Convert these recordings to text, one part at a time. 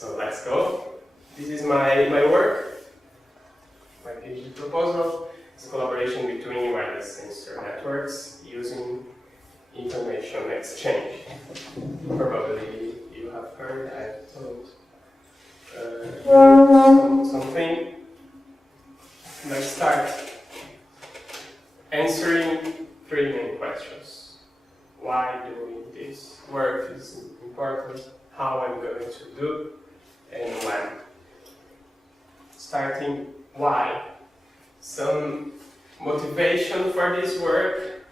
So let's go. This is my work, my PhD proposal. It's a collaboration between wireless sensor networks using information exchange. Probably you have heard, I told something. Let's start answering three main questions. Why doing this work is important, how I'm going to do, and when. Starting why. Some motivation for this work.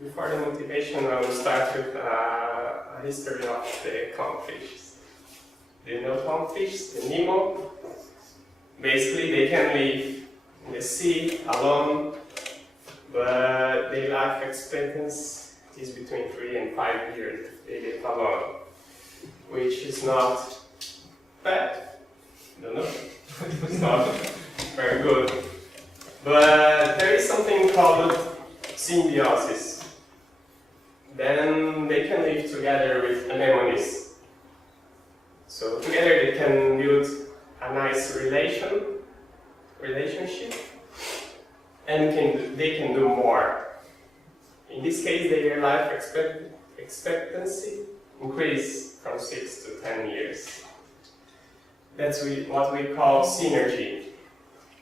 Before the motivation, I will start with a history of the clownfish. Do you know clownfish, the Nemo? Basically, they can live in the sea alone, but their life expectancy is between 3 and 5 years if they live alone, which is not bad. I don't know. It's not very good. But there is something called symbiosis. Then they can live together with anemones. So together they can build a nice relationship, and they can do more. In this case, their life expectancy increase from 6 to 10 years. That's what we call synergy.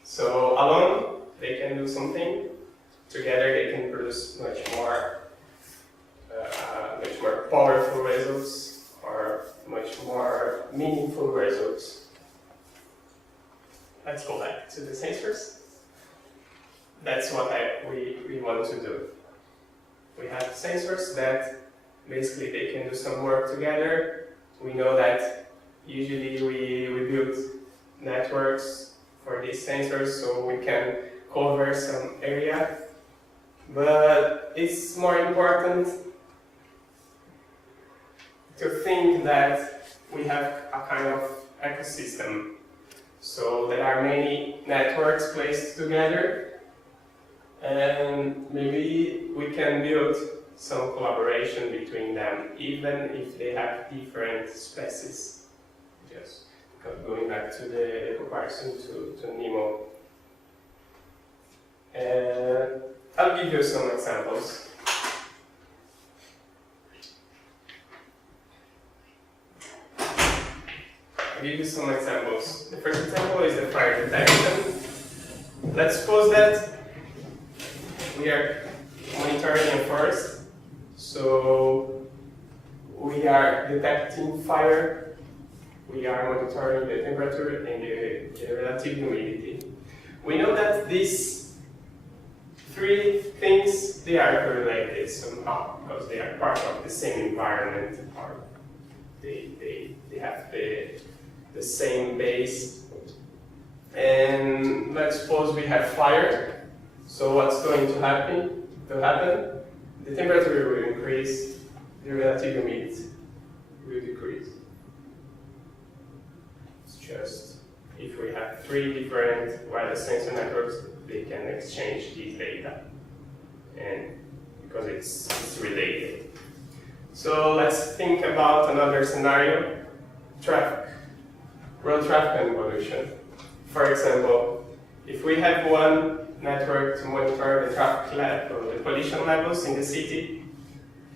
So alone, they can do something. Together, they can produce much more powerful results or much more meaningful results. Let's go back to the sensors. That's what we want to do. We have sensors that basically they can do some work together. We know that usually we build networks for these sensors so we can cover some area. But it's more important to think that we have a kind of ecosystem. So there are many networks placed together, and maybe we can build some collaboration between them, even if they have different species. Just going back to the comparison to Nemo. I'll give you some examples. The first example is the fire detection. Let's suppose that we are monitoring a forest. So we are detecting fire, we are monitoring the temperature and the relative humidity. We know that these three things, they are correlated somehow because they are part of the same environment, or they have the same base. And let's suppose we have fire. So what's going to happen? The temperature will increase, the relative humidity will decrease. It's just if we have three different wireless sensor networks, they can exchange these data, and because it's related. So let's think about another scenario: traffic, road traffic and pollution. For example, if we have one network to monitor the traffic level, the pollution levels in the city,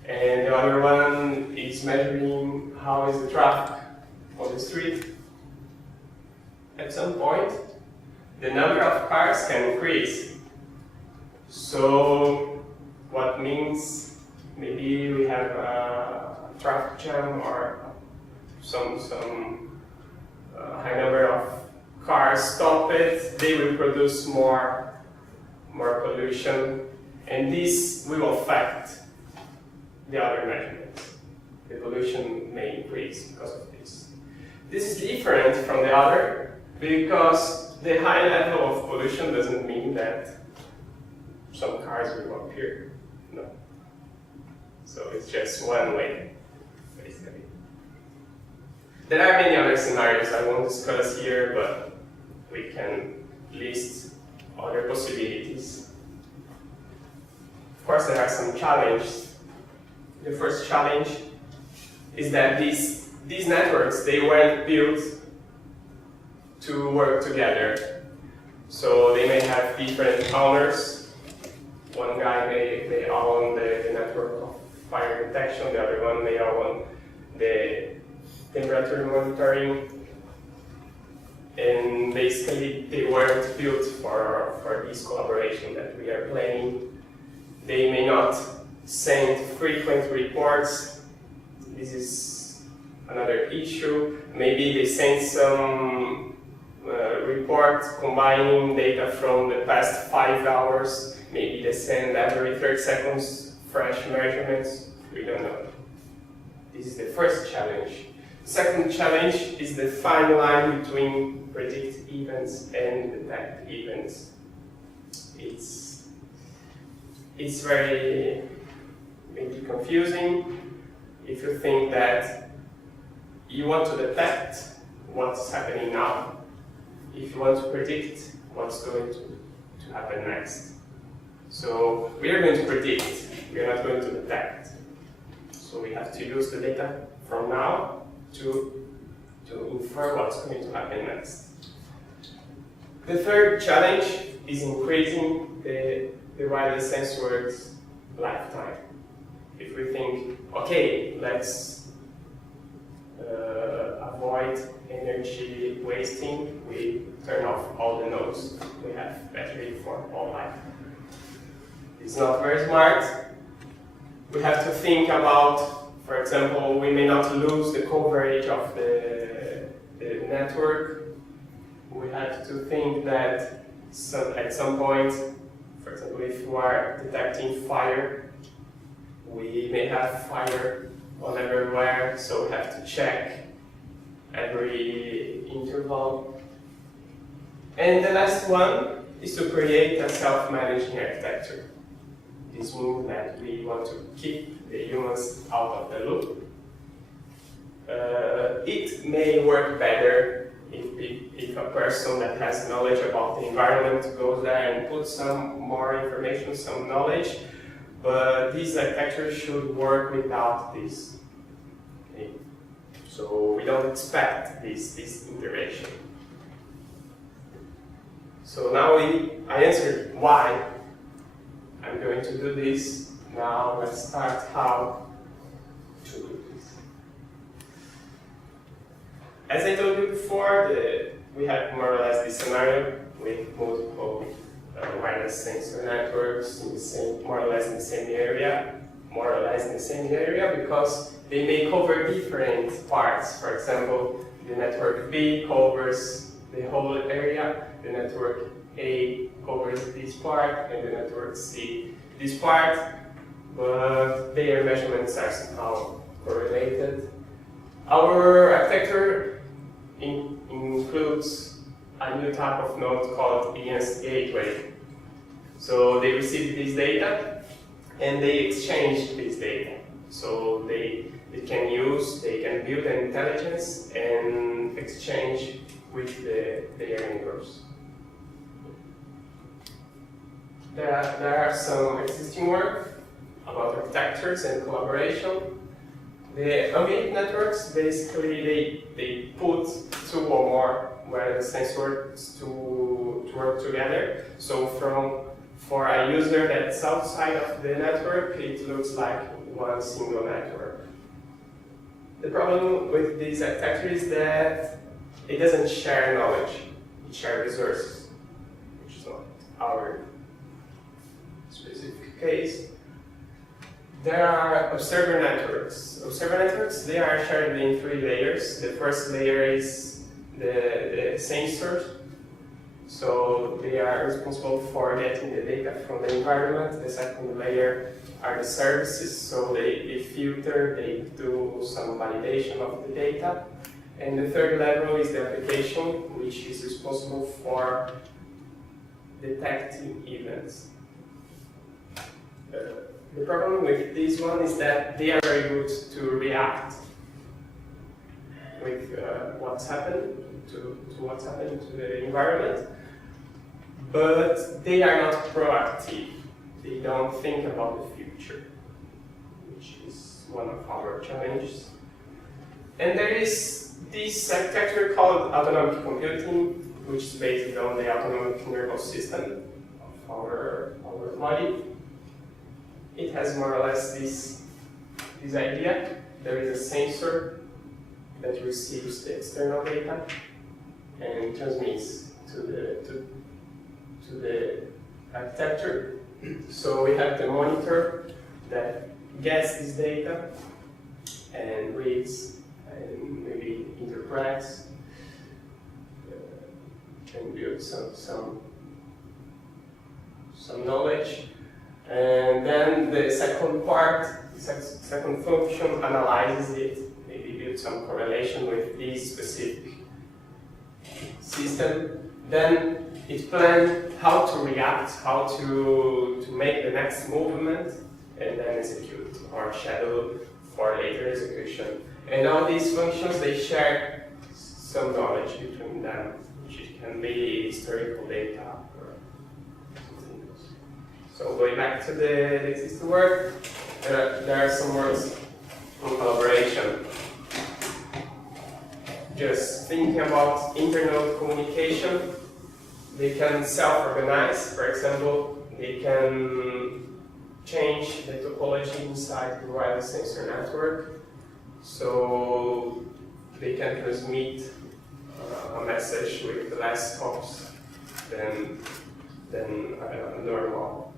and the other one is measuring how is the traffic on the street. At some point, the number of cars can increase. So what means maybe we have a traffic jam or some high number of cars stopped, they will produce more pollution, and this will affect the other measurements. The pollution may increase because of this. This is different from the other because the high level of pollution doesn't mean that some cars will appear. No. So it's just one way, basically. There are many other scenarios I won't discuss here, but we can list other possibilities. Of course, there are some challenges. The first challenge is that these these networks, they weren't built to work together. So they may have different owners. One guy may own the network of fire detection, the other one may own the temperature monitoring. And basically, they weren't built for this collaboration that we are planning. They may not send frequent reports. This is another issue. Maybe they send some report combining data from the past 5 hours. Maybe they send every 30 seconds fresh measurements. We don't know. This is the first challenge. Second challenge is the fine line between predict events and detect events. It's very maybe confusing if you think that you want to detect what's happening now, if you want to predict what's going to happen next. So we are going to predict, we are not going to detect. So we have to use the data from now to infer what's going to happen next. The third challenge is increasing the wireless sensor's lifetime. If we think, okay, let's avoid energy wasting, we turn off all the nodes. We have battery for all life. It's not very smart. We have to think about, for example, we may not lose the coverage of the network. We have to think that at some point, for example, if we are detecting fire, we may have fire on everywhere, so we have to check every interval. And the last one is to create a self-managing architecture. This means that we want to keep the humans out of the loop. It may work better if a person that has knowledge about the environment goes there and puts some more information, some knowledge, but this architecture should work without this. Okay? So we don't expect this integration. So now I answered why I'm going to do this. Now let's start how to do this. As I told you before, we have more or less this scenario with multiple wireless sensor networks in more or less in the same area. More or less in the same area because they may cover different parts. For example, the network B covers the whole area, the network A covers this part, and the network C this part, but their measurements are somehow correlated. Our architecture includes a new type of node called against gateway. So they receive this data and they exchange this data. So they can build an intelligence and exchange with their neighbors. There are some existing work about architectures and collaboration. The ambient networks, basically, they put two or more wireless sensors to work together. So for a user that's outside of the network, it looks like one single network. The problem with this architecture is that it doesn't share knowledge, it shares resources, which is not our specific case. There are observer networks. Observer networks, they are shared in 3 layers. The first layer is the sensors. So they are responsible for getting the data from the environment. The second layer are the services. So they filter, they do some validation of the data. And the third level is the application, which is responsible for detecting events. The problem with this one is that they are very good to react with what's happened to what's happening to the environment, but they are not proactive. They don't think about the future, which is one of our challenges. And there is this architecture called autonomic computing, which is based on the autonomic nervous system of our body. It has more or less this idea. There is a sensor that receives the external data and transmits to the architecture. So we have the monitor that gets this data and reads and maybe interprets and builds some knowledge. And then the second part, second function analyzes it, maybe builds some correlation with this specific system. Then it plans how to react, how to make the next movement, and then execute or schedule for later execution. And all these functions, they share some knowledge between them, which can be historical data or something else. So going back to the existing work, there are some words on collaboration. Just thinking about internal communication, they can self-organize. For example, they can change the topology inside the wireless sensor network, so they can transmit a message with less hops than a normal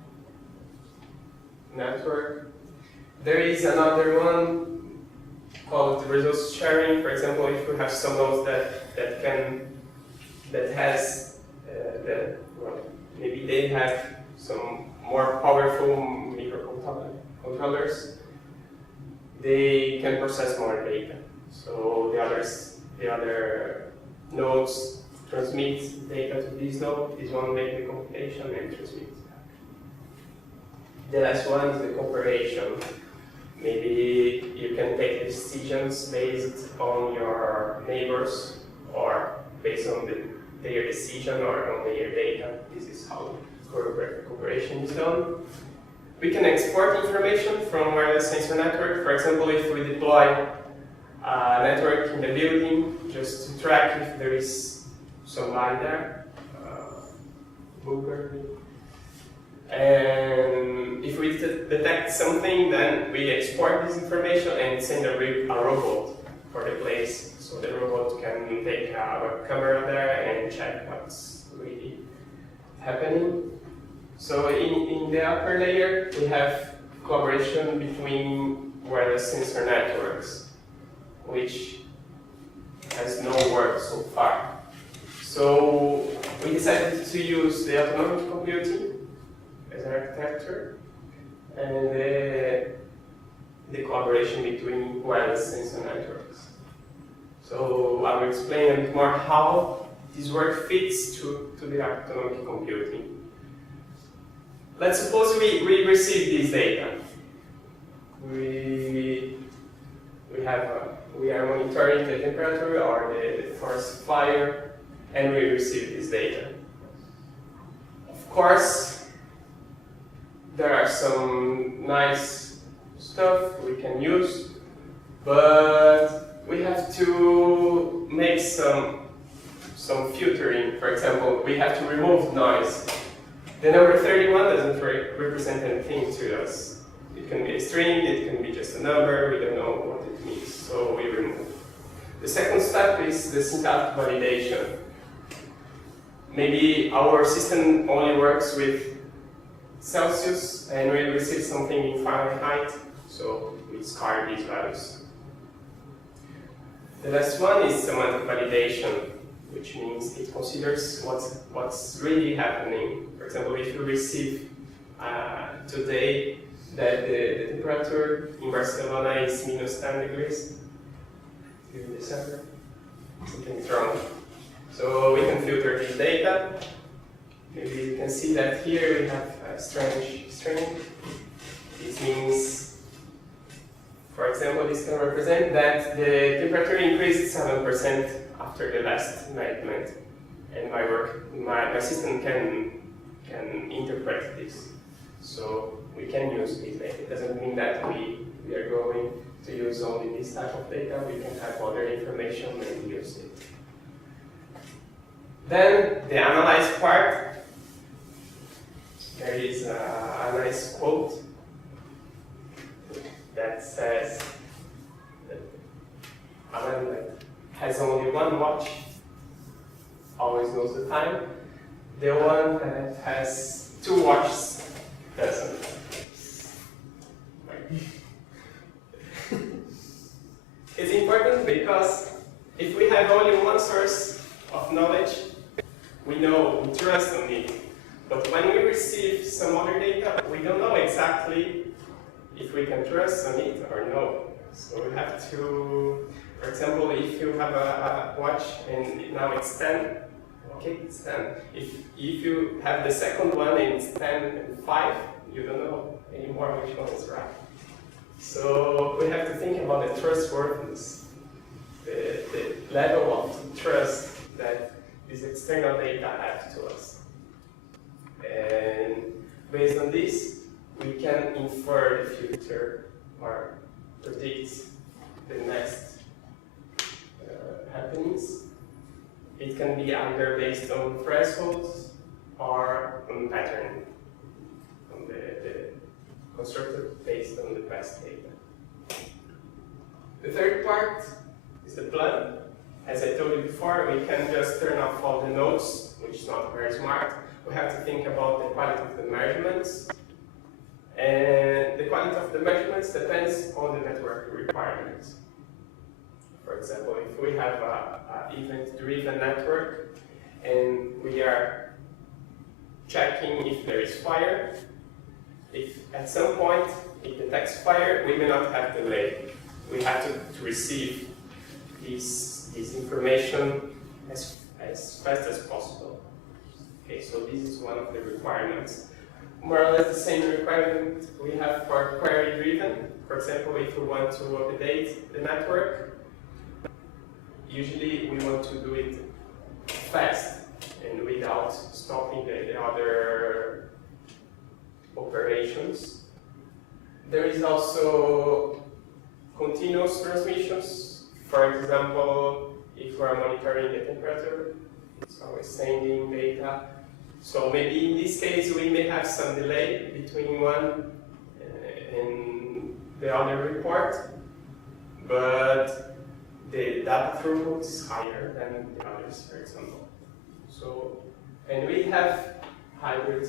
network. There is another one called resource sharing. For example, if we have some nodes maybe they have some more powerful microcontrollers, they can process more data. So the other nodes transmit data to this node, this one makes the computation and transmits back. The last one is the cooperation. Maybe you can take decisions based on your neighbors or based on their decision or on their data. This is how cooperation is done. We can export information from wireless sensor network. For example, if we deploy a network in the building, just to track if there is somebody there, booker. And if we detect something, then we export this information and send a robot for the place. So the robot can take a camera there and check what's really happening. So in the upper layer, we have collaboration between wireless sensor networks, which has no work so far. So we decided to use the autonomic computing as an architecture and the collaboration between wireless sensor networks. So I will explain a bit more how this work fits to the autonomic computing. Let's suppose we receive this data. We are monitoring the temperature or the forest fire, and we receive this data. Of course, there are some nice stuff we can use, but we have to make some filtering. For example, we have to remove noise. The number 31 doesn't represent anything to us. It can be a string, it can be just a number, we don't know what it means, so we remove. The second step is the syntactic validation. Maybe our system only works with Celsius and we receive something in Fahrenheit, so we discard these values. The last one is semantic validation, which means it considers what's really happening. For example, if you receive today that the temperature in Barcelona is -10 degrees in December, something is wrong. So we can filter this data. Maybe you can see that here we have a strange string. This means, for example, this can represent that the temperature increased 7% after the last measurement, and my system can interpret this. So we can use this data. It doesn't mean that we are going to use only this type of data. We can have other information and use it. Then the analyze part. There is a nice quote that says that a man that has only one watch always knows the time. The one that has two watches doesn't. It's important because if we have only one source of knowledge, we know, we trust on it. But when we receive some other data, we don't know exactly if we can trust on it or no. So we have to, for example, if you have a watch and now it's 10, okay, it's 10. If you have the second one and it's 10 and 5, you don't know anymore which one is right. So we have to think about the trustworthiness, the level of trust that these external data have to us. And based on this, we can infer the future or predict the next happenings. It can be either based on thresholds or on pattern, on the constructed based on the past data. The third part is the plan. As I told you before, we can just turn off all the nodes, which is not very smart. We have to think about the quality of the measurements. And the quality of the measurements depends on the network requirements. For example, if we have an event-driven network and we are checking if there is fire, if at some point it detects fire, we may not have delay. We have to receive this information as fast as possible. Okay, so this is one of the requirements. More or less the same requirement we have for query-driven. For example, if we want to update the network, usually we want to do it fast and without stopping the other operations. There is also continuous transmissions. For example, if we are monitoring the temperature, it's always sending data. So maybe in this case we may have some delay between one and the other report, but the data throughput is higher than the others, for example. So, and we have hybrid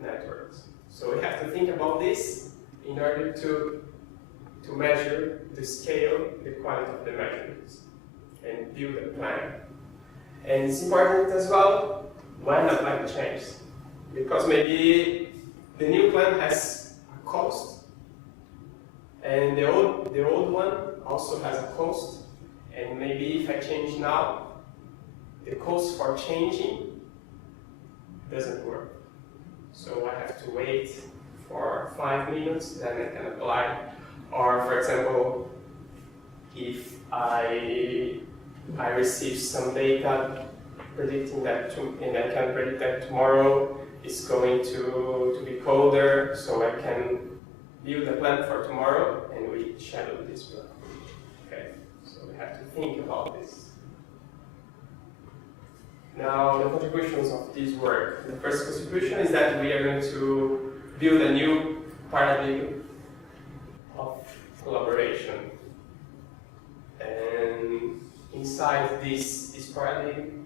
networks. So we have to think about this in order to measure the scale, the quality of the measurements, and build a plan. And it's important as well when the plan changes, because maybe the new plan has a cost, and the old one also has a cost, and maybe if I change now, the cost for changing doesn't work. So I have to wait for 5 minutes, then I can apply. Or for example, if I receive some data predicting that, and I can predict that tomorrow is going to be colder, so I can build a plan for tomorrow and we schedule this plan. Okay, so we have to think about this. Now, the contributions of this work. The first contribution is that we are going to build a new paradigm of collaboration. And inside this paradigm,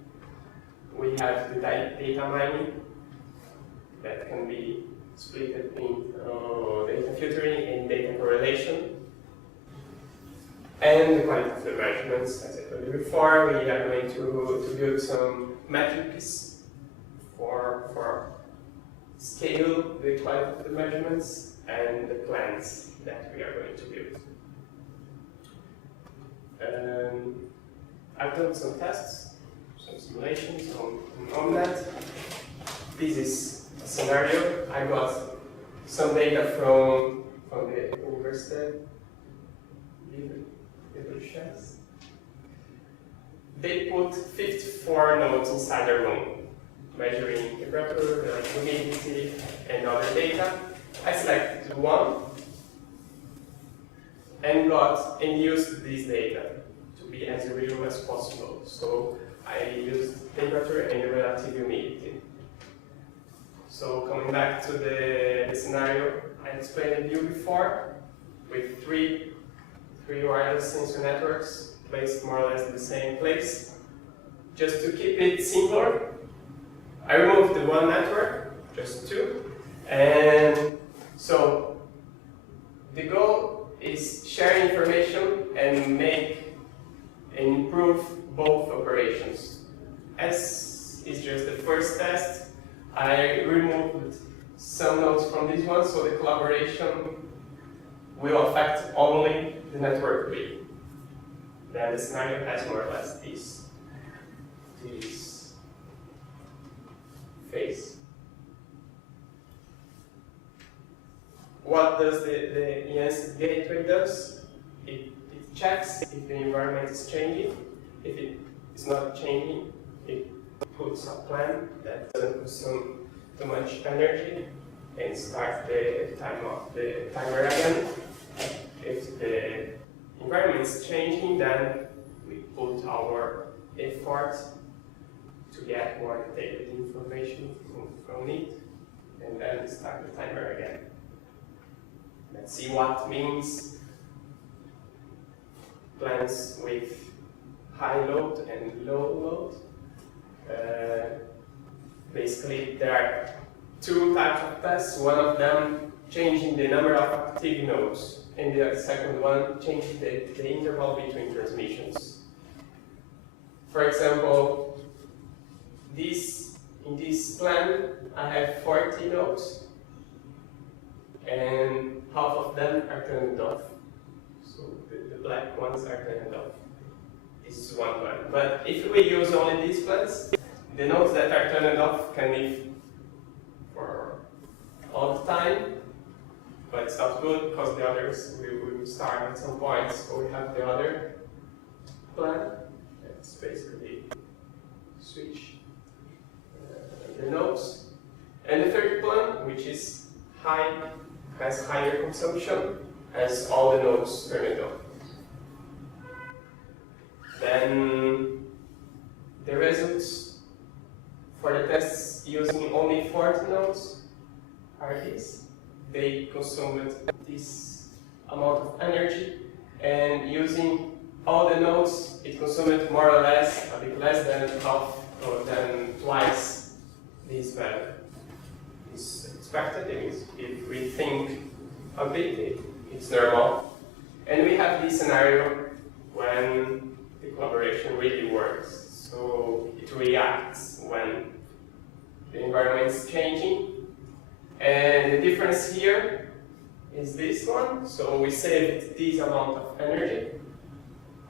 we have the data mining that can be split in data filtering and data correlation. And the quality of the measurements, as I told you before, we are going to build some metrics for scale the quality of the measurements and the plans that we are going to build. I've done some tests, some simulations on that. This is a scenario. I got some data from the university. They put 54 nodes inside the room, measuring temperature, humidity, and other data. I selected one, and used this data to be as real as possible. So I used temperature and relative humidity. So coming back to the scenario I explained to you before, with three wireless sensor networks placed more or less in the same place. Just to keep it simpler, I removed the one network, just two, and so the goal is share information and make and improve both operations. As is just the first test, I removed some nodes from this one, so the collaboration will affect only the network B. Then the scenario has more or less this phase. What does the enhanced gateway does? It checks if the environment is changing. If it is not changing, it puts a plan that doesn't consume too much energy and start the timer again. If the environment is changing, then we put our effort to get more detailed information from it, and then start the timer again. Let's see what means plants with high load and low load. Basically, there are two types of tests. One of them changing the number of active nodes, and the second one changing the interval between transmissions. For example, in this plan, I have 40 nodes, and half of them are turned off. So the black ones are turned off. This is one plan. But if we use only these plans, the nodes that are turned off can live for all the time, but it's not good because the others will start at some point. So we have the other plan. That's basically switch the nodes. And the third plan, which is has higher consumption, has all the nodes turned on. Then the results for the tests using only 40 nodes are these. They consumed this amount of energy, and using all the nodes, it consumed more or less, a bit less than half or than twice this value. It's expected. If we think a bit, it's normal. And we have this scenario when the collaboration really works. So it reacts when the environment is changing. And the difference here is this one. So we saved this amount of energy,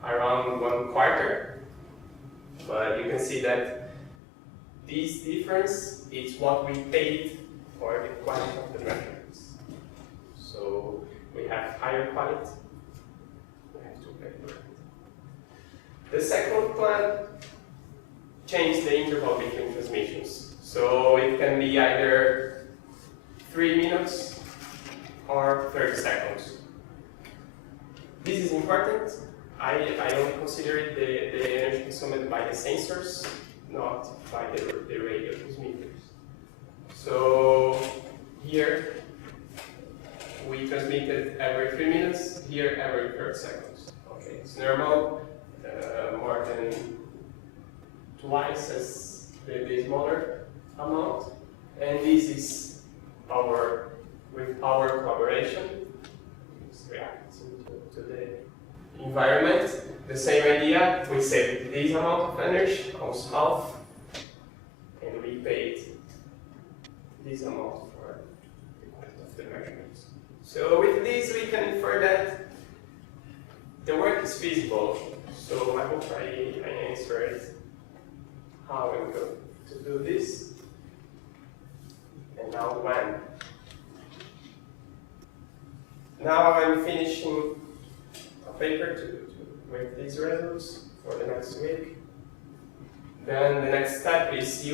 around 1/4. But you can see that this difference is what we paid for the quality of the measurements. So we have higher quality. We have to pay for it. The second plan changed the interval between transmissions. So it can be either 3 minutes or 30 seconds. This is important. I only consider it the energy consumed by the sensors, not by the radio transmitters. So here we transmitted every 3 minutes, here every 30 seconds. Okay, it's normal, more than twice as the smaller amount, and this is with our collaboration. It's reacting to the environment. The same idea, we saved this amount of energy, almost half, and we paid this amount for the quality of the measurements. So with this, we can infer that the work is feasible. So I hope I answered how I'm going to do this, and now when. Now I'm finishing a paper with these results for the next week. Then the next step is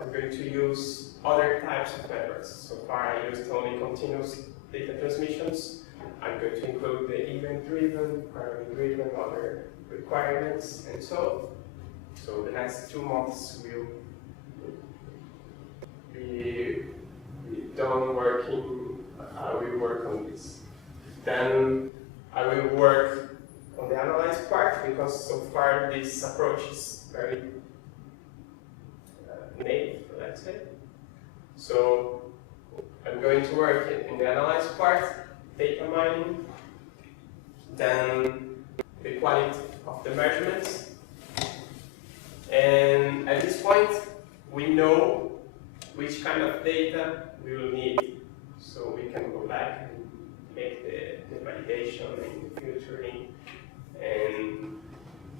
I'm going to use other types of networks. So far I used only continuous data transmissions. I'm going to include the event-driven, priority-driven, other requirements, and so. So the next 2 months will be done working. I will work on this. Then I will work on the analyze part, because so far this approach is very native, let's say. So I'm going to work in the analyze part, data mining, then the quality of the measurements. And at this point, we know which kind of data we will need. So we can go back and make the validation and the filtering and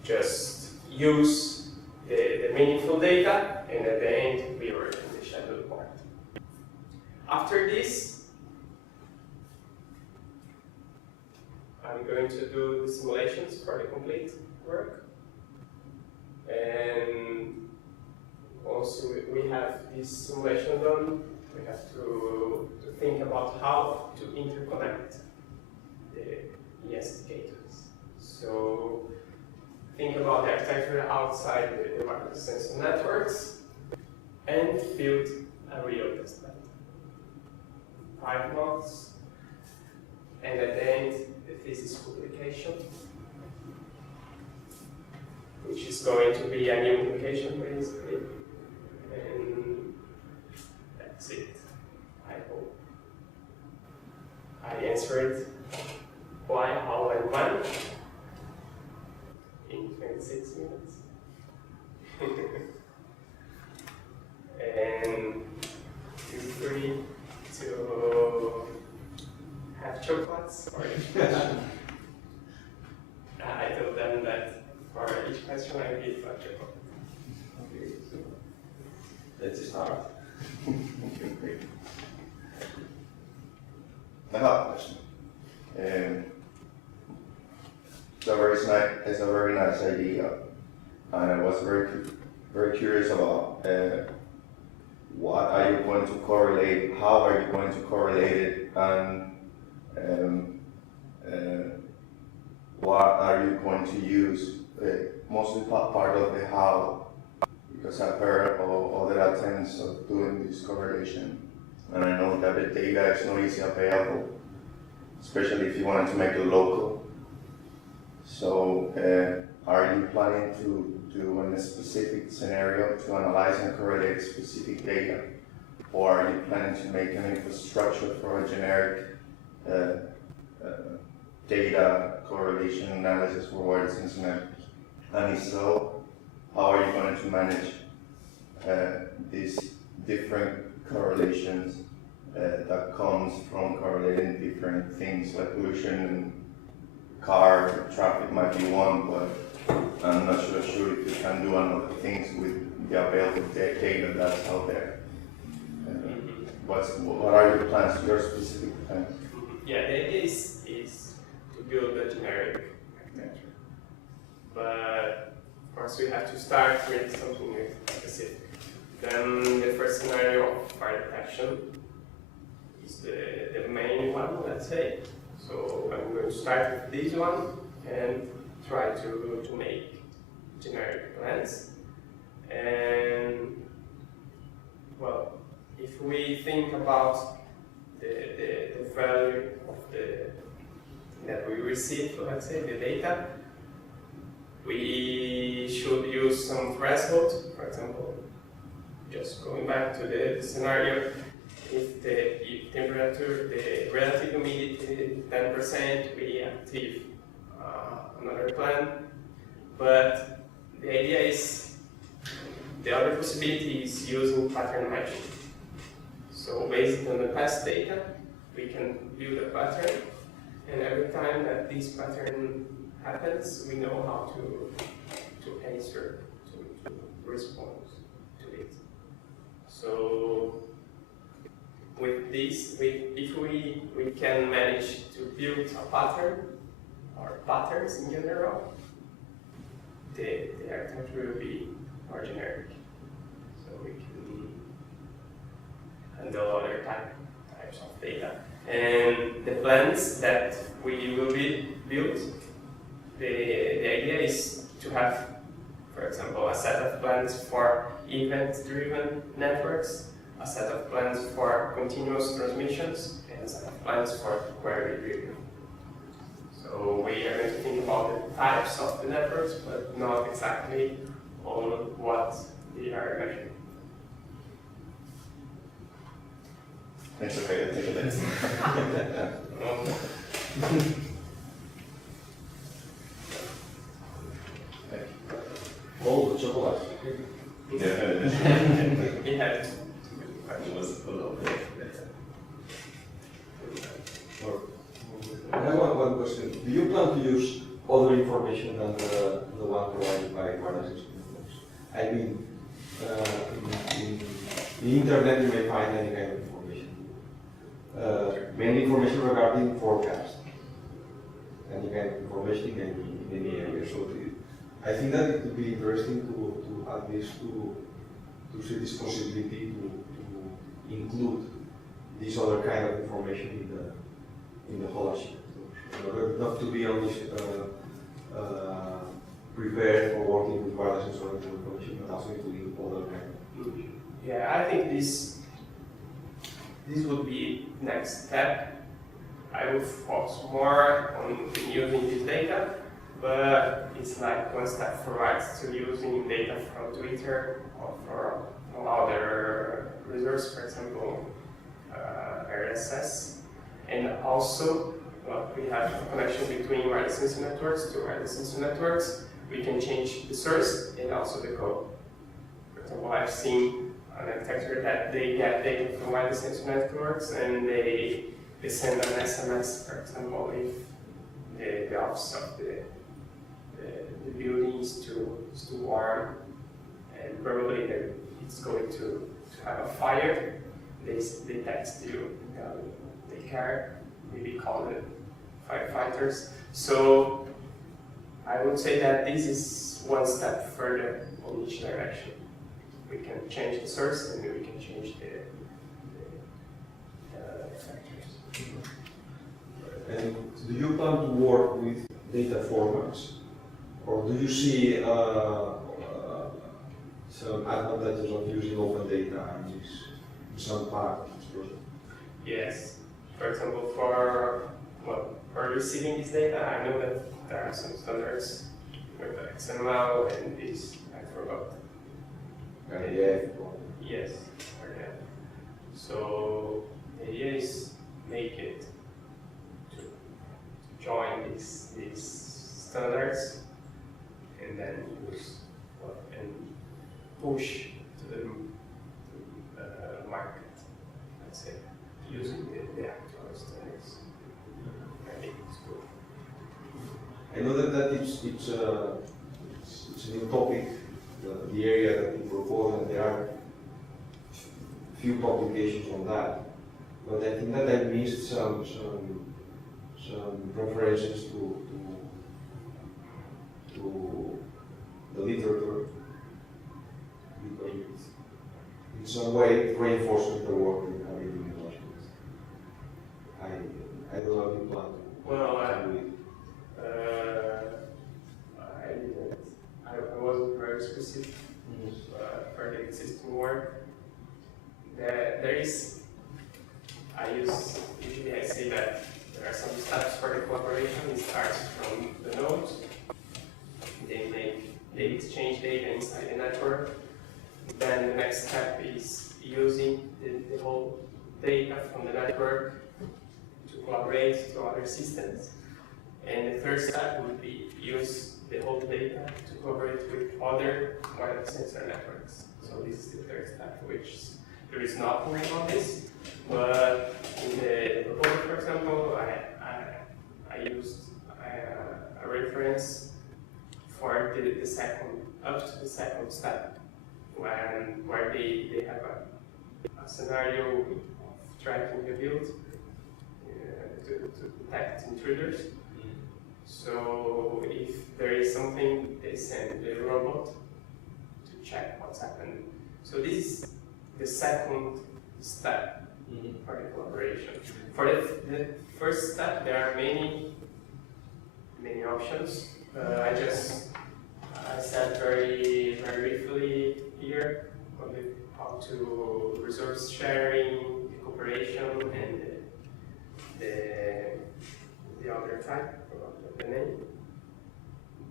just use the meaningful data, and at the end we work on the schedule part. After this, I'm going to do the simulations for the complete work. And also we have this simulation done, we have to think about how to interconnect the ES indicators. So think about the architecture outside the wireless sensor networks and build a real test bed. 5 months, and at the end, the thesis publication, which is going to be a new publication basically, and that's it. I hope I answered why, how, and when in 26 minutes. And feel free to have chocolates or each question. I told them that for each question I give a chocolate. Okay, so let's start. I have a question. It's a very nice idea, and I was very curious about what are you going to correlate, how are you going to correlate it, and what are you going to use? Mostly part of the how, because I've heard of other attempts of doing this correlation, and I know that the data is not easily available, especially if you wanted to make it local. So, are you planning to do in a specific scenario to analyze and correlate specific data, or are you planning to make an infrastructure for a generic data correlation analysis for wireless sensor networks? And if so, how are you going to manage these different correlations that comes from correlating different things like pollution and car traffic might be one, but I'm not sure if you can do another things with the available data that's out there. What are your plans, your specific plans? Yeah, the idea is to build a generic architecture. But of course we have to start with something specific. Then the first scenario of fire detection is the main one, let's say. So I'm going to start with this one and try to make generic plans. And well, if we think about the value of that we receive, let's say, the data, we should use some threshold. For example, just going back to the scenario, if the temperature, the relative humidity 10%, we active another plan. But the idea is, the other possibility is using pattern matching. So based on the past data, we can build a pattern, and every time that this pattern happens, we know how to answer, to respond to it. So with this, if we can manage to build a pattern, or patterns in general, the architecture will be more generic. So we can handle other types of data. And the plans that we will be built, the idea is to have, for example, a set of plans for event-driven networks, a set of plans for continuous transmissions, and a set of plans for query-driven. So we are going to think about the types of the networks, but not exactly on what they are measuring. It's okay, take a minute. Oh, the chocolate. Yeah. We have It was a little bit. I have one question. Do you plan to use other information than the one provided by wireless instruments? I mean, in the internet you may find any kind of information. Mainly information regarding forecast. Any kind of information in any area. So I think that it would be interesting to at least to see this possibility to include this other kind of information in the whole architecture. In order not to be only prepared for working with wireless instrument information, but also including other kind of information. Yeah, I think this would be next step. I would focus more on using this data, but it's like one step forward to using data from Twitter or from other resources, for example, RSS. And also, we have a connection between wireless sensor networks to wireless sensor networks. We can change the source and also the code. For example, I've seen an architecture that they get data from wireless sensor networks and they send an SMS, for example, if the office of the building is too warm and probably it's going to have a fire. They text you, take care, maybe call the firefighters. So I would say that this is one step further in each direction. We can change the source and we can change the factors. And do you plan to work with data formats, or do you see some advantages of using open data in some part of this project? Yes. For example, for receiving this data, I know that there are some standards with XML and this, I forgot. Yes. Okay. So the idea is make it to join these standards and then use and push to the market, let's say, using the actual standards. I think it's good. I know that it's a new topic, the area that you propose, and there are few publications on that. But I think that I missed some references to the literature, because it in some way reinforces the work that you have been doing. I don't know if you plan to. Well, I didn't. I wasn't very specific for the existing work. There is. Usually I say that there are some steps for the collaboration. It starts from the nodes. They exchange data inside the network. Then the next step is using the whole data from the network to collaborate to other systems. And the third step would be use the whole data to collaborate with other wireless sensor networks. So this is the third step, which there is not work on this, but in the proposal, for example, I used a reference for the second, up to the second step, where they have a scenario of tracking the build to detect intruders. So if there is something, they send the robot to check what's happening. So this is the second step for the collaboration. For the first step, there are many options. I said very briefly here how to resource sharing, the cooperation, and the other type, forgot the name.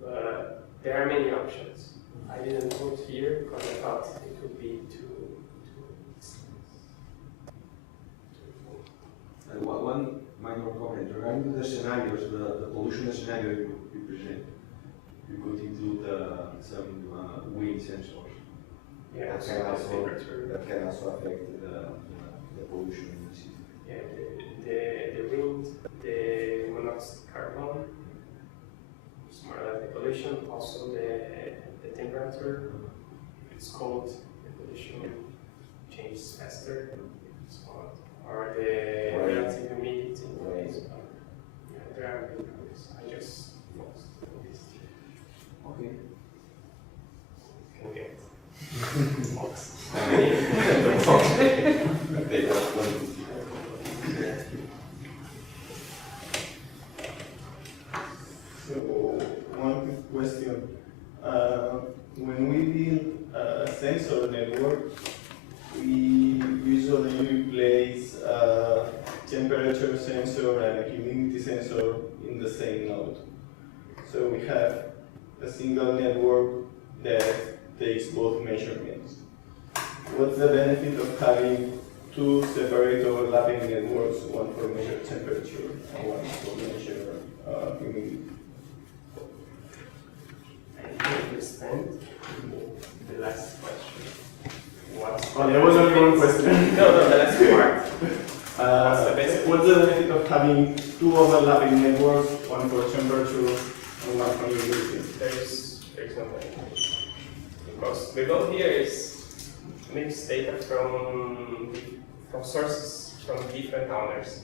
But there are many options. I didn't put here because I thought it would be too. One minor comment regarding the scenarios, the pollution scenario you present. You could include some wind sensors. Yeah, that can also affect the pollution in the city. Yeah, the wind, the monoxide carbon, it's more like the pollution, also the temperature. It's cold, the pollution changes faster. It's hot. Or the relative humidity. Yeah, there are many others. I just focused on this. Okay. Can get box. So, one quick question. When we build a sensor network, we usually replace a temperature sensor and a humidity sensor in the same node. So we have a single network that takes both measurements. What's the benefit of having two separate overlapping networks, one for measure temperature and one for measure humidity? I didn't understand the last question. Oh, there was only one question. No, the last part. What's the benefit of having two overlapping networks, one for temperature and one for humidity? There's no benefit. Because the goal here is to mix data from sources from different owners.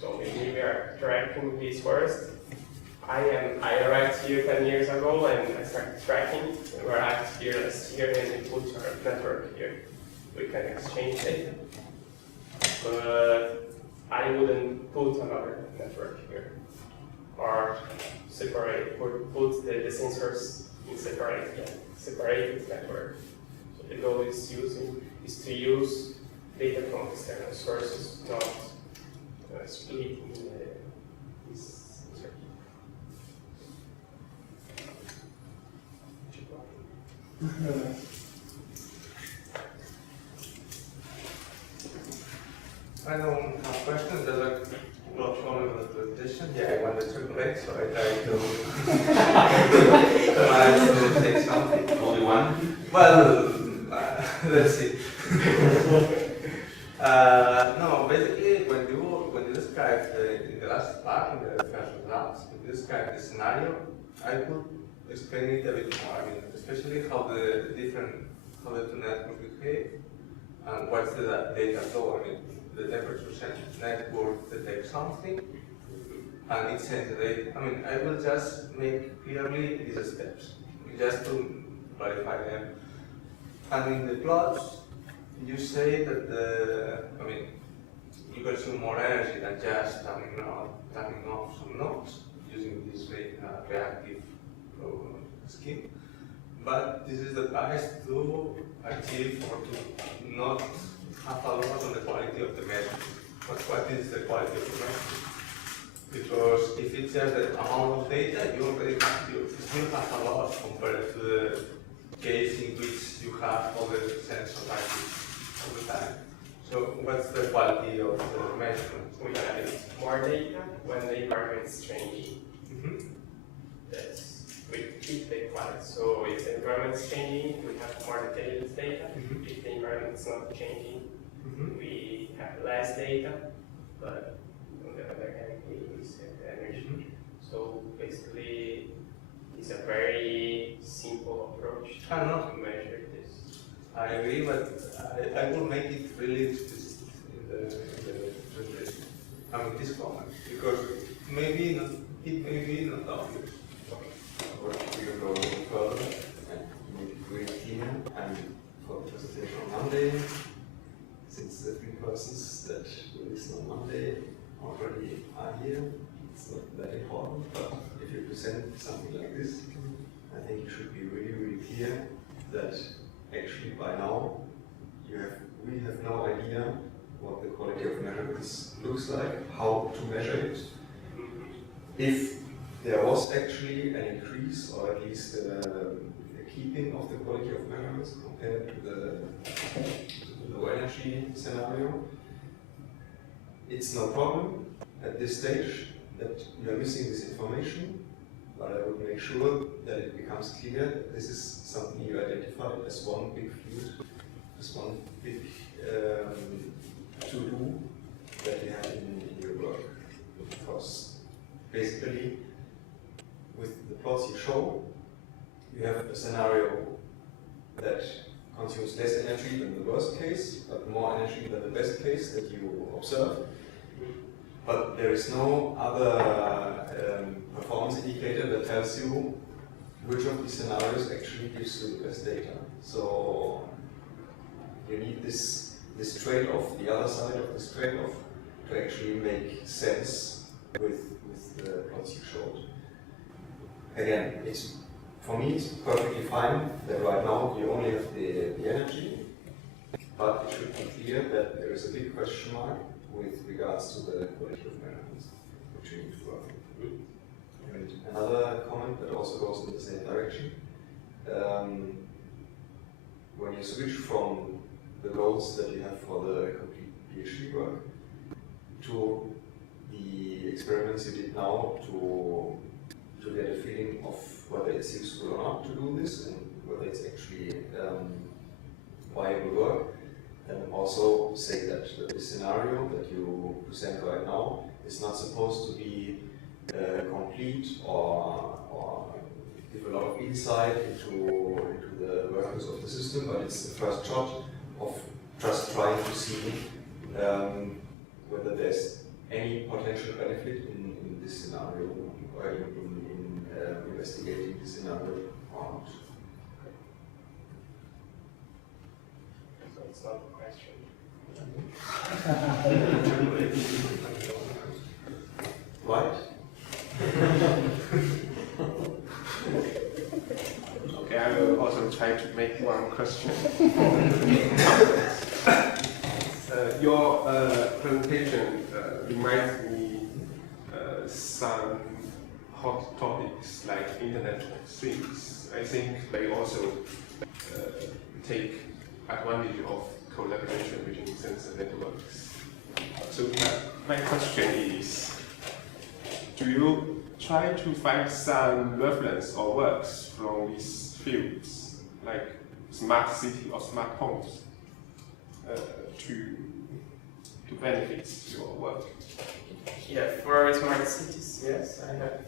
So maybe we are tracking this forest. I arrived here 10 years ago and I started tracking. We arrived here last year and we put our network here. We can exchange data. But I wouldn't put another network here. Or separate, or put the sensors in separated network. So the goal is to use data from external sources, not splitting this sensor. I don't have questions, there's a couple of comments on the presentation. Yeah, I wanted to break, so I tried to take something. Only one? Well, let's see. No, basically, when you described in the last part, in the first results, when you described the scenario, I could explain it a bit more. I mean, especially how the two networks behave and what's the data flow. I mean, the temperature sense network detects something and it sends the data. I mean, I will just make clearly these steps, just to clarify them. And in the plots, you say that you consume more energy than just turning off some nodes using this reactive scheme. But this is the price to achieve or to not have a loss on the quality of the measurement. But what is the quality of the measurement? Because if it's just the amount of data, you still have a loss compared to the case in which you have all the sensors active all the time. So what's the quality of the measurement? We have more data when the environment is changing. We keep the quality. So if the environment is changing, we have more detailed data. If the environment is not changing, we have less data, but on the other hand, we save the energy. So basically, it's a very simple approach to measure this. I agree, but I will make it really explicit in the presentation. I mean, this comment, because it may be not obvious. Or we can go further and make it very clear and for the presentation on Monday, since the people present something like this, I think you should be really, really clear that actually by now we have no idea what the quality of measurements looks like, how to measure it. If there was actually an increase or at least a keeping of the quality of measurements compared to the low energy scenario, it's no problem at this stage that you are missing this information, but I would make sure that it becomes clear that this is something you identified as one big field, as one big to-do that you have in your work. Because basically, with the plots you show, you have a scenario that consumes less energy than the worst case, but more energy than the best case that you observe. But there is no other performance indicator that tells you which of these scenarios actually gives you the best data. So you need this trade-off, the other side of this trade-off, to actually make sense with the plots you showed. Again, for me it's perfectly fine that right now you only have the energy, but it should be clear that there is a big question mark with regards to the quality of measurements, which we need to work with. And another comment that also goes in the same direction, when you switch from the goals that you have for the complete PhD work to the experiments you did now to get a feeling of whether it's useful or not to do this and whether it's actually viable work, then also say that the scenario that you present right now is not supposed to be complete or give a lot of insight into the workings of the system, but it's the first shot of just trying to see whether there's any potential benefit in this scenario or in investigating the scenario or not. So it's not a question. Right? Okay, I will also try to make one question. Your presentation reminds me some hot topics like Internet of Things. I think they also take advantage of collaboration between sensor networks. So my question is, do you try to find some reference or works from these fields, like smart city or smart homes, to benefit your work? Yeah, for smart cities, yes, I have.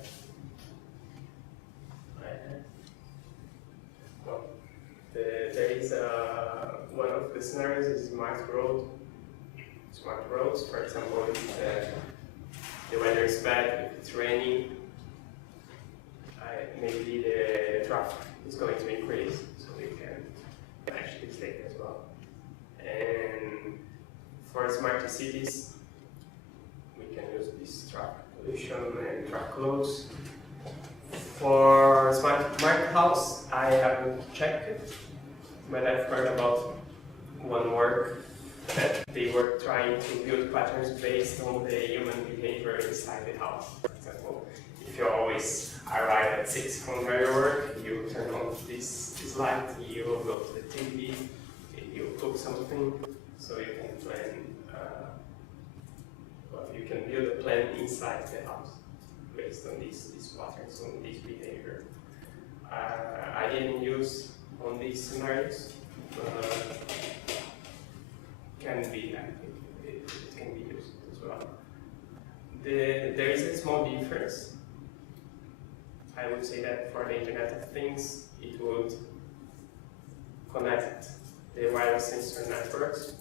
Well, there is one of the scenarios is smart roads. For example, if the weather is bad, if it's raining, maybe the traffic is going to increase, so we can actually take as well. And for smart cities, we can use this traffic pollution and traffic loads. For smart house, I haven't checked it, but I've heard about one work that they were trying to build patterns based on the human behavior inside the house. For example, if you always arrive at 6 from your work, you turn on this light, you go to the TV, you cook something, so you can plan, you can build a plan inside the house based on these patterns, on this behavior. I didn't use on these scenarios, but can be, I think it can be used as well. There is a small difference. I would say that for the Internet of Things, it would connect the wireless sensor networks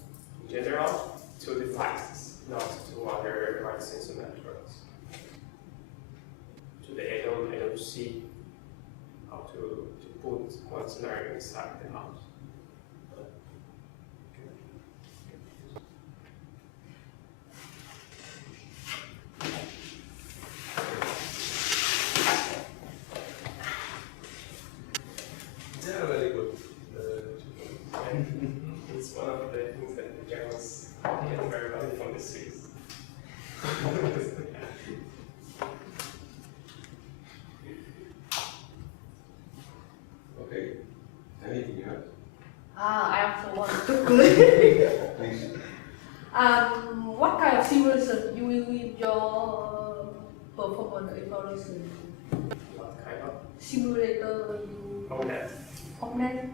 in general to devices, not to other wireless sensor networks. Today, I don't see how to put one scenario inside the house. 6. Okay. Anything you have? I also want to please. Please. What kind of simulation you will use your performance evaluation? What kind of? Simulator you ONET. comment?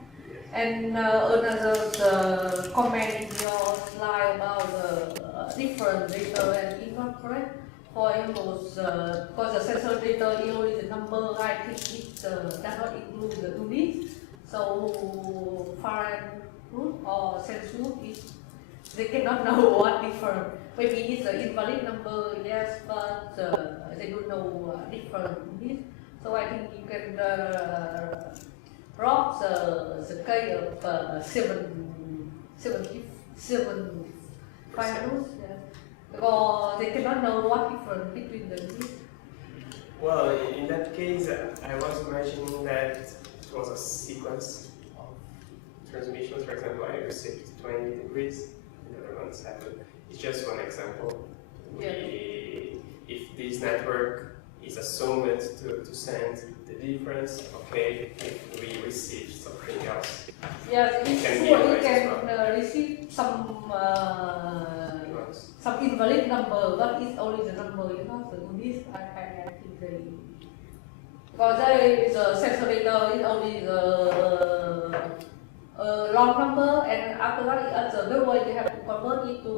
And another comment in your slide about the different data and incorrect. For example, because the sensor data is only the number, I think it does not include the unit. So foreign root or sense root is they cannot know what different. Maybe it's an invalid number, yes, but they don't know different units. So I think you can drop the case of seven finals, yeah. Because they cannot know what difference between the units. Well, in that case, I was imagining that it was a sequence of transmissions. For example, I received 20 degrees, and the other ones happened. It's just one example. Yeah. If this network is assumed to send the difference, okay, if we receive something else. Yes, it's Can be sure you analyzed as can receive some invalid number, but it's only the number, you know, the units. I think they, because there is a sensor data is only the long number, and after that, at the gateway, you have to convert it to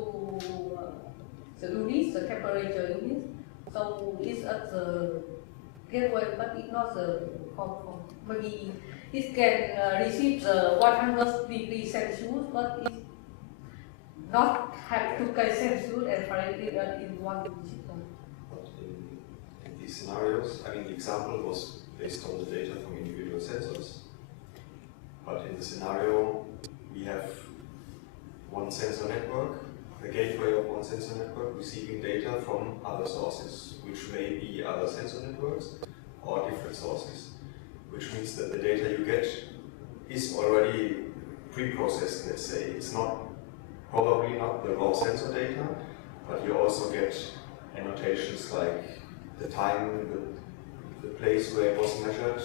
the units, the temperature units. So it's at the gateway, but it's not the home. Maybe it can receive the 100 degrees Celsius, but it not have 2K Celsius and find it in one system. But in these scenarios, I mean, the example was based on the data from individual sensors. But in the scenario, we have one sensor network, the gateway of one sensor network receiving data from other sources, which may be other sensor networks or different sources, which means that the data you get is already pre-processed, let's say. It's probably not the raw sensor data, but you also get annotations like the time, the place where it was measured.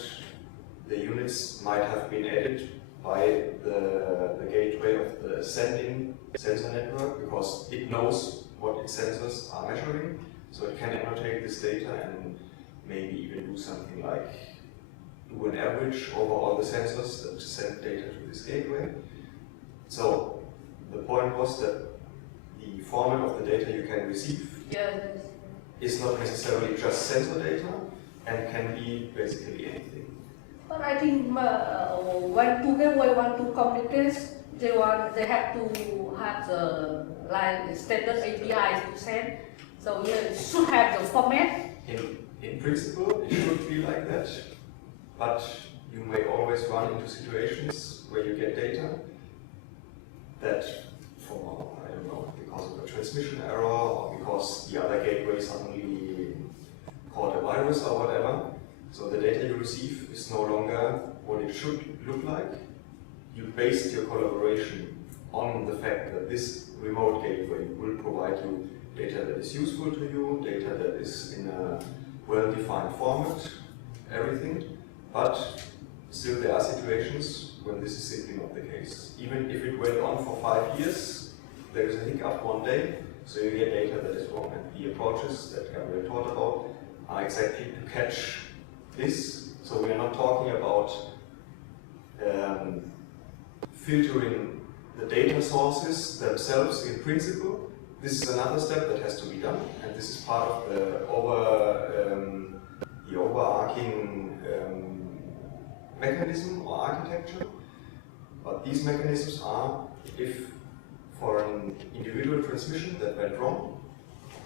The units might have been added by the gateway of the sending sensor network, because it knows what its sensors are measuring, so it can annotate this data and maybe even do something like do an average over all the sensors that send data to this gateway. So the point was that the format of the data you can receive is not necessarily just sensor data and can be basically anything. But I think when two gateway want to communicate, they have to have the like standard APIs to send. So you should have the format. In principle, it should be like that, but you may always run into situations where you get data that, for, I don't know, because of a transmission error or because the other gateway suddenly caught a virus or whatever. So the data you receive is no longer what it should look like. You based your collaboration on the fact that this remote gateway will provide you data that is useful to you, data that is in a well-defined format, everything. But still there are situations when this is simply not the case. Even if it went on for 5 years, there is a hiccup one day, so you get data that is wrong. And the approaches that Gabriel talked about are exactly to catch this. So we are not talking about filtering the data sources themselves in principle. This is another step that has to be done, and this is part of the overarching mechanism or architecture. But these mechanisms are, if for an individual transmission that went wrong,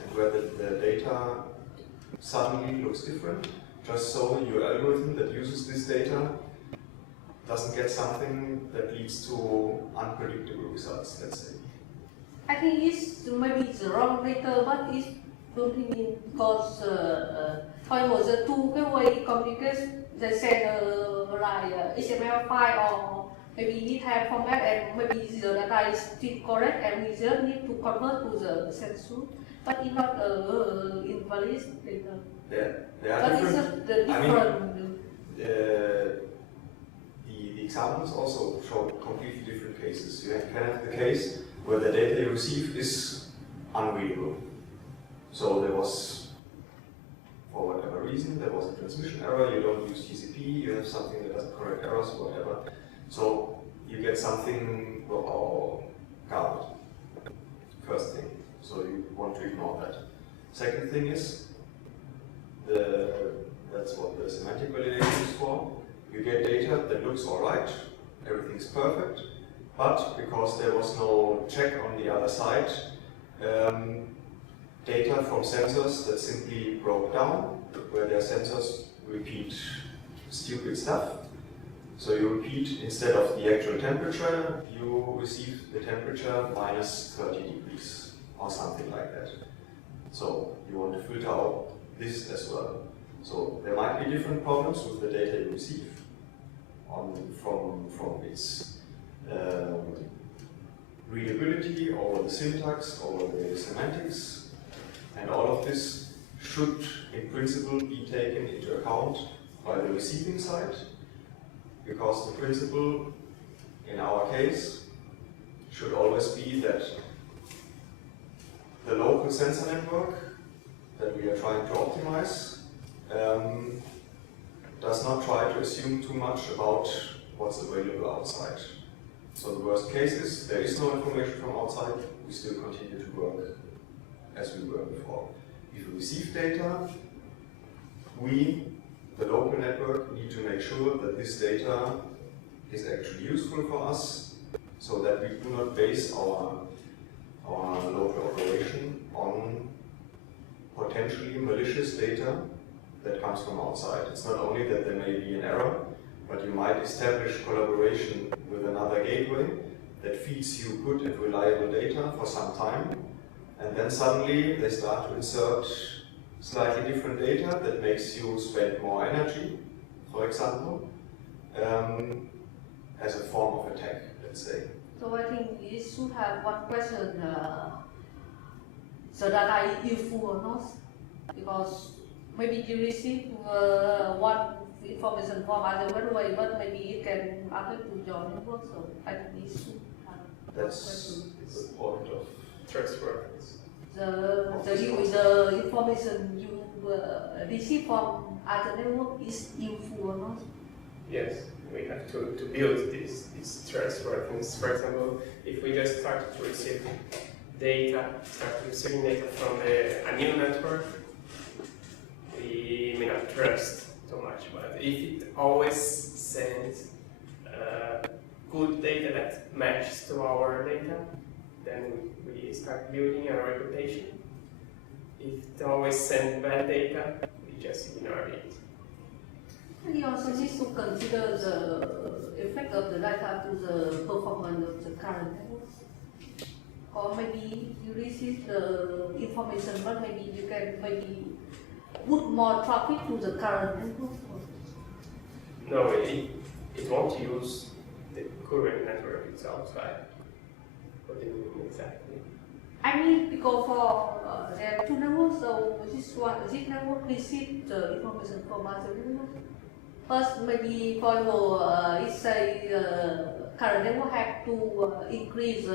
and where the data suddenly looks different, just so your algorithm that uses this data doesn't get something that leads to unpredictable results, let's say. I think it's maybe the wrong data, but it's don't mean because for example the two gateway communicate they send like XML file or maybe need have format and maybe the data is still correct and we just need to convert to the sensor, but it's not invalid data. There are But it's different. just the different. The examples also show completely different cases. You can have the case where the data you receive is unreadable. So there was, for whatever reason, there was a transmission error, you don't use TCP, you have something that doesn't correct errors, whatever. So you get something garbled. First thing. So you want to ignore that. Second thing is, that's what the semantic validation is for. You get data that looks alright, everything's perfect, but because there was no check on the other side, data from sensors that simply broke down, where their sensors repeat stupid stuff. So you repeat, instead of the actual temperature, you receive the temperature minus 30 degrees, or something like that. So you want to filter out this as well. So there might be different problems with the data you receive from its readability, over the syntax, over the semantics, and all of this should, in principle, be taken into account by the receiving side, because the principle, in our case, should always be that the local sensor network that we are trying to optimize does not try to assume too much about what's available outside. So the worst case is there is no information from outside, we still continue to work as we were before. If we receive data, we, the local network, need to make sure that this data is actually useful for us, so that we do not base our local operation on potentially malicious data that comes from outside. It's not only that there may be an error, but you might establish collaboration with another gateway that feeds you good and reliable data for some time, and then suddenly they start to insert slightly different data that makes you spend more energy, for example, as a form of attack, let's say. So I think we should have one question, the data is useful or not, because maybe you receive one information from other way, but maybe it can affect to your network, so I think we should have That's the point of Trustworthiness. the information you receive from other network is useful or not? Yes, we have to build this trustworthiness. For example, if we just start to receive receiving data from a new network, we may not trust too much. But if it always sends good data that matches to our data, then we start building a reputation. If it always sends bad data, we just ignore it. And you also need to consider the effect of the data to the performance of the current networks. Or maybe you receive the information, but maybe you can put more traffic to the current network. No, it won't use the current network itself. What do you mean exactly? I mean, because for there are two networks, so this network receives the information from other networks. First, maybe for example, it say current network have to increase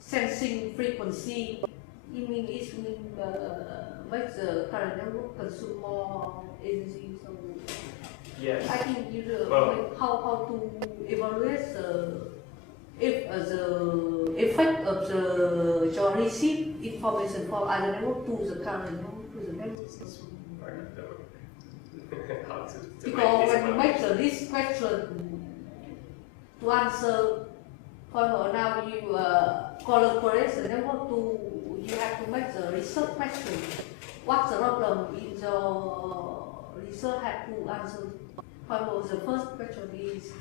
sensing frequency. It means make the current network consume more energy. So Yes. I think you Well, how to evaluate if the effect of the your receive information from other network to the current network to the network. How to Because when you make make this question to answer, for example, now you collaborate the network you have to make the research question. What's the problem in your research have to answer? For example, the first question is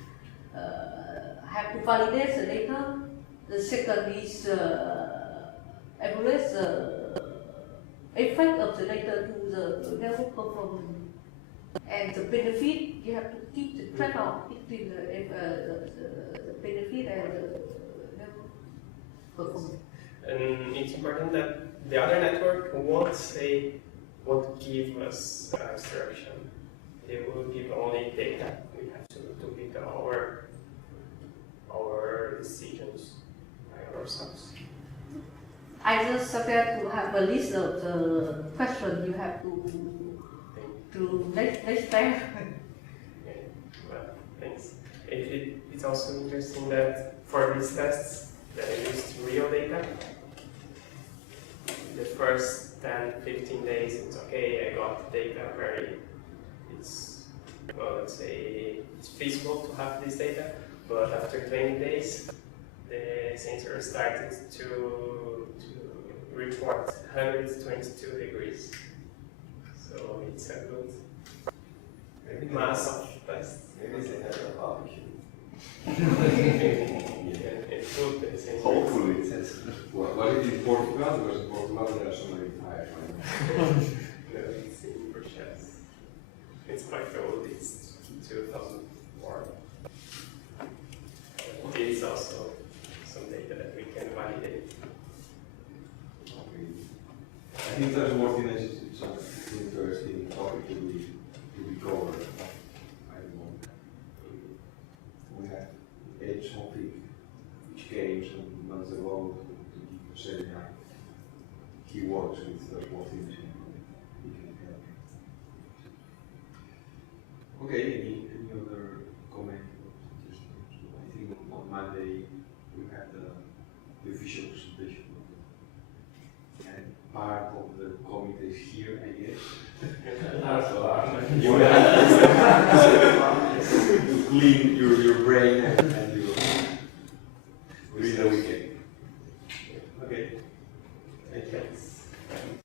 have to validate the data. The second is evaluate the effect of the data to the network performance. And the benefit, you have to keep the trade-off between the benefit and the performance. And it's important that the other network won't give us instruction. They will give only data. We have to do with our decisions by ourselves. I just suggest to have a list of the questions you have to next time. Okay, well, thanks. It's also interesting that for these tests that I used real data. The first 10-15 days, it's okay, I got data well, let's say it's feasible to have this data, but after 20 days, the sensor started to report 122 degrees. So it's a good mass of tests. Maybe they have a barbecue. And food the sensor. Hopefully it says. Was it in Portugal? Because in Portugal there are so many fires. No, it's in Brussels. It's quite old, it's 2004. It is also some data that we can validate. I think there's more things, it's an interesting topic to be covered. I don't know. We have Ed something which came some months ago to give a seminar. He works with the small things and he can help. Okay, any other comment or suggestions? I think on Monday we have the official presentation. And part of the committee is here, I guess. You have to clean your brain and your during the weekend. Okay. Thank you.